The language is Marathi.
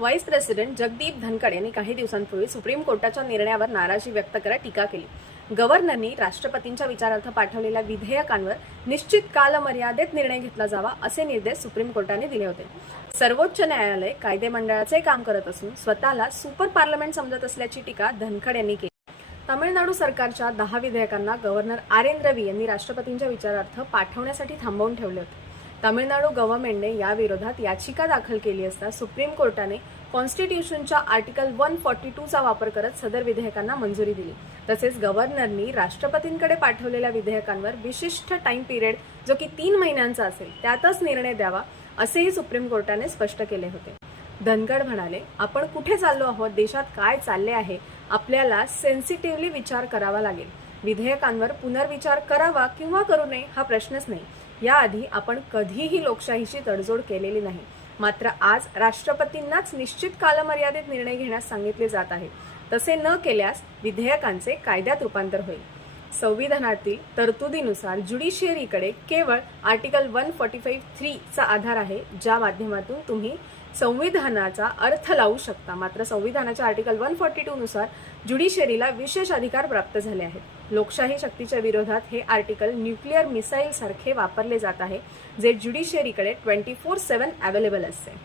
व्हाईस प्रेसिडेंट जगदीप धनखड यांनी काही दिवसांपूर्वी सुप्रीम कोर्टाच्या निर्णयावर नाराजी व्यक्त करत टीका केली। गव्हर्नरनी राष्ट्रपतींच्या विचारार्थ पाठवलेल्या विधेयकांवर निश्चित कालमर्यादेत निर्णय घेतला जावा असे निर्देश सुप्रीम कोर्टाने दिले होते। सर्वोच्च न्यायालय कायदे मंडळाचे काम करत असून स्वतःला सुपर पार्लमेंट समजत असल्याची टीका धनखड यांनी केली। तामिळनाडू सरकारच्या 10 विधेयकांना गव्हर्नर आर.एन. रवी यांनी राष्ट्रपतींच्या विचारार्थ पाठवण्यासाठी थांबवून ठेवले होते। तामिळनाडू गव्हर्नमेंटने या विरोधात याचिका दाखल केली असता सुप्रीम कोर्टाने कॉन्स्टिट्यूशनच्या आर्टिकल 142 चा वापर करत सदर विधेयकांना मंजुरी दिली। तसेच गव्हर्नरनी राष्ट्रपतींकडे पाठवलेल्या विधेयकांवर विशिष्ट टाइम पिरियड जो की 3 महिन्यांचा असेल त्यातच निर्णय द्यावा असेही सुप्रीम कोर्टाने स्पष्ट केले होते। धनखड म्हणाले, आपण कुठे चाललो आहोत, देशात काय चालले आहे, आपल्याला सेन्सिटिव्हली विचार करावा लागेल। विधेयकांवर पुनर्विचार करावा किंवा करू नये हा प्रश्नच नाही। याआधी आपण कधीही लोकशाहीची तडजोड केलेली नाही। मात्र आज राष्ट्रपतींनाच निश्चित कालमर्यादेत निर्णय घेण्यास सांगितले जात आहे। तसे न केल्यास विधेयकांचे कायद्यात रूपांतर होईल। संविधानातील तरतुदीनुसार ज्युडिशियरीकडे केवळ आर्टिकल 145(3) चा आधार आहे, ज्या माध्यमातून तुम्ही संविधानाचा अर्थ लावू शकता। मात्र संविधानाच्या आर्टिकल 142 नुसार ज्युडिशियरीला विशेष अधिकार प्राप्त झाले आहेत। लोकशाही शक्तीच्या विरोधात हे आर्टिकल न्यूक्लिअर मिसाईल सारखे वापरले जात आहे, जे ज्युडिशियरीकडे 24/7 अवेलेबल असते।